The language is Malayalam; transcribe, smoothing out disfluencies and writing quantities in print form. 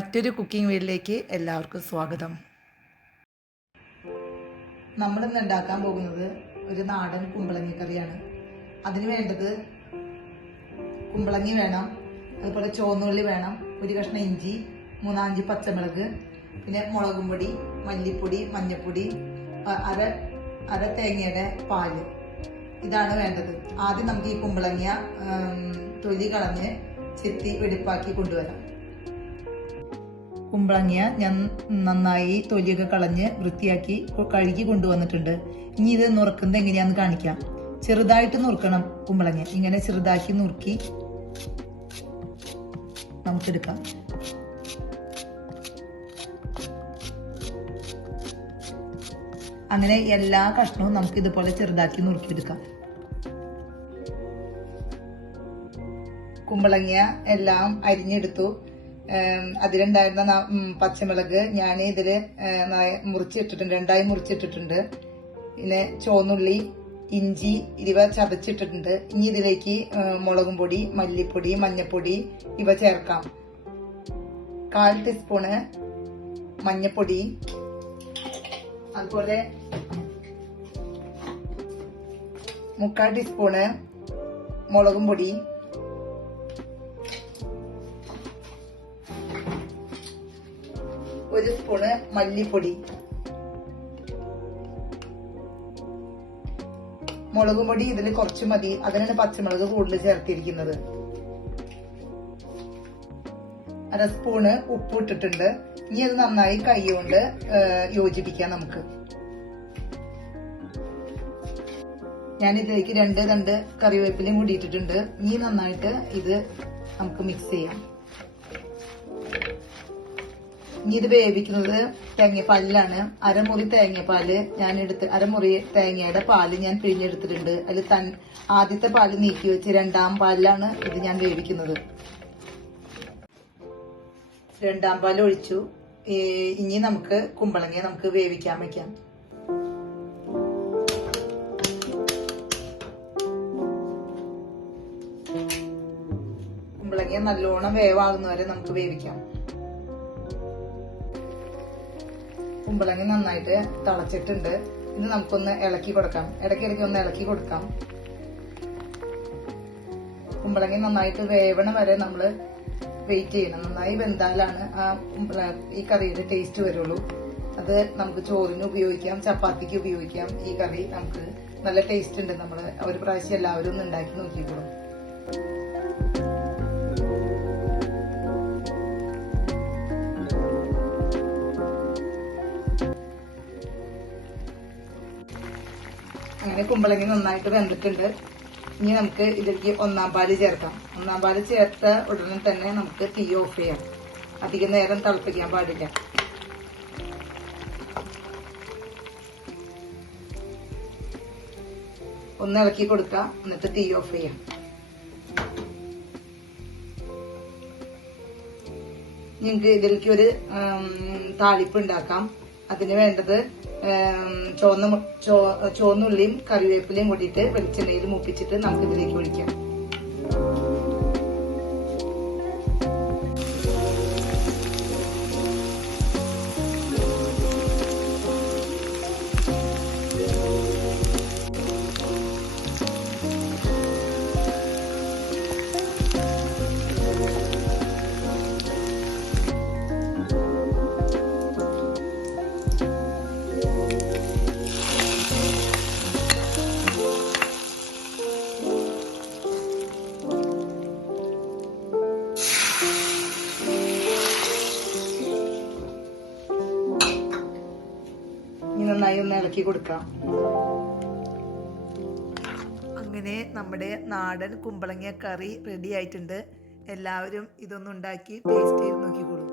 മറ്റൊരു കുക്കിംഗ് വീഡിയോയിലേക്ക് എല്ലാവർക്കും സ്വാഗതം. നമ്മളിന്ന് ഉണ്ടാക്കാൻ പോകുന്നത് ഒരു നാടൻ കുമ്പളങ്ങി കറിയാണ്. അതിന് വേണ്ടത് കുമ്പളങ്ങി വേണം, അതുപോലെ ചുവന്നുള്ളി വേണം, ഒരു കഷ്ണം ഇഞ്ചി, 4-5 പച്ചമുളക്, പിന്നെ മുളകും പൊടി, മല്ലിപ്പൊടി, മഞ്ഞൾപ്പൊടി, അര തേങ്ങയുടെ പാല്. ഇതാണ് വേണ്ടത്. ആദ്യം നമുക്ക് ഈ കുമ്പളങ്ങിയ തൊലി കളഞ്ഞ് ചെത്തി വെടിപ്പാക്കി കൊണ്ടുവരാം. കുമ്പളങ്ങിയ ഞാൻ നന്നായി തൊലിയൊക്കെ കളഞ്ഞ് വൃത്തിയാക്കി കഴുകി കൊണ്ടുവന്നിട്ടുണ്ട്. ഇനി ഇത് നുറുക്കുന്നത് എങ്ങനെയാന്ന് കാണിക്കാം. ചെറുതായിട്ട് നുറുക്കണം കുമ്പളങ്ങ. ഇങ്ങനെ ചെറുതാക്കി നുറുക്കി നമുക്കെടുക്കാം. അങ്ങനെ എല്ലാ കഷ്ണവും നമുക്ക് ഇതുപോലെ ചെറുതാക്കി നുറുക്കിയെടുക്കാം. കുമ്പളങ്ങ എല്ലാം അരിഞ്ഞെടുത്തു. അതിലുണ്ടായിരുന്ന പച്ചമുളക് ഞാൻ ഇതില് മുറിച്ചിട്ടിട്ടുണ്ട്, 2ആയി മുറിച്ചിട്ടിട്ടുണ്ട്. പിന്നെ ചുവന്നുള്ളി, ഇഞ്ചി ഇവ ചതച്ചിട്ടിട്ടുണ്ട്. ഇനി ഇതിലേക്ക് മുളകും പൊടി, മല്ലിപ്പൊടി, മഞ്ഞൾപ്പൊടി ഇവ ചേർക്കാം. 1/4 ടീസ്പൂണ് മഞ്ഞൾപ്പൊടി, അതുപോലെ 3/4 ടീസ്പൂണ് മുളകും പൊടി, 1 സ്പൂണ് മല്ലിപ്പൊടി. മുളകും പൊടി ഇതിൽ കുറച്ച് മതി, അതിനാണ് പച്ചമുളക് കൂടുതൽ ചേർത്തിരിക്കുന്നത്. 1/2 സ്പൂണ് ഉപ്പ് ഇട്ടിട്ടുണ്ട്. ഇനി അത് നന്നായി കൈ കൊണ്ട് യോജിപ്പിക്കാം നമുക്ക്. ഞാൻ ഇതിലേക്ക് 2 തണ്ട് കറിവേപ്പിലയും കൂടി ഇട്ടിട്ടുണ്ട്. ഇനി നന്നായിട്ട് ഇത് നമുക്ക് മിക്സ് ചെയ്യാം. ഇനി ഇത് വേവിക്കുന്നത് തേങ്ങാപ്പാലിലാണ്. അരമുറി തേങ്ങാപ്പാല് ഞാൻ അരമുറി തേങ്ങയുടെ പാല് ഞാൻ പിഴിഞ്ഞെടുത്തിട്ടുണ്ട്. അതിൽ ആദ്യത്തെ പാല് നീക്കി വെച്ച് 2ആം പാലിലാണ് ഇത് ഞാൻ വേവിക്കുന്നത്. 2ആം പാൽ ഒഴിച്ചു. ഇനി നമുക്ക് കുമ്പളങ്ങ നമുക്ക് വേവിക്കാൻ വെക്കാം. കുമ്പളങ്ങ നല്ലോണം വേവാകുന്നവരെ നമുക്ക് വേവിക്കാം. കുമ്പളങ്ങ നന്നായിട്ട് തിളച്ചിട്ടുണ്ട്. ഇത് നമുക്കൊന്ന് ഇളക്കി കൊടുക്കാം. ഇടയ്ക്കിടയ്ക്ക് ഒന്ന് ഇളക്കി കൊടുക്കാം. കുമ്പളങ്ങ നന്നായിട്ട് വേവണ വരെ നമ്മൾ വെയിറ്റ് ചെയ്യണം. നന്നായി വെന്താലാണ് ഈ കറിയുടെ ടേസ്റ്റ് വരുള്ളൂ. അത് നമുക്ക് ചോറിന് ഉപയോഗിക്കാം, ചപ്പാത്തിക്ക് ഉപയോഗിക്കാം. ഈ കറി നമുക്ക് നല്ല ടേസ്റ്റ് ഉണ്ട്. നമ്മൾ ഒരു പ്രാവശ്യം എല്ലാവരും ഒന്ന് ഉണ്ടാക്കി നോക്കിക്കോളും. അങ്ങനെ കുമ്പളങ്ങ നന്നായിട്ട് വെന്തിട്ടുണ്ട്. ഇനി നമുക്ക് ഇതിലേക്ക് 1ആം പാല് ചേർക്കാം. 1ആം പാല് ചേർത്ത ഉടനെ തന്നെ നമുക്ക് തീ ഓഫ് ചെയ്യാം. അധികം നേരം തിളപ്പിക്കാൻ പാടില്ല. ഒന്ന് ഇളക്കി കൊടുക്കാം, എന്നിട്ട് തീ ഓഫ് ചെയ്യാം. നിങ്ങൾക്ക് ഇതിലേക്ക് ഒരു താളിപ്പ് ഉണ്ടാക്കാം. അതിന് വേണ്ടത് ചുവന്നുള്ളിയും കറിവേപ്പിലയും കൂടിയിട്ട് വെളിച്ചെണ്ണയിൽ മൂപ്പിച്ചിട്ട് നമുക്ക് ഇതിലേക്ക് ഒഴിക്കാം. നന്നായി ഒന്ന് ഇളക്കി കൊടുക്കാം. അങ്ങനെ നമ്മുടെ നാടൻ കുമ്പളങ്ങ കറി റെഡി ആയിട്ടുണ്ട്. എല്ലാവരും ഇതൊന്നും ഉണ്ടാക്കി ടേസ്റ്റ് ചെയ്ത് നോക്കിക്കോളൂ.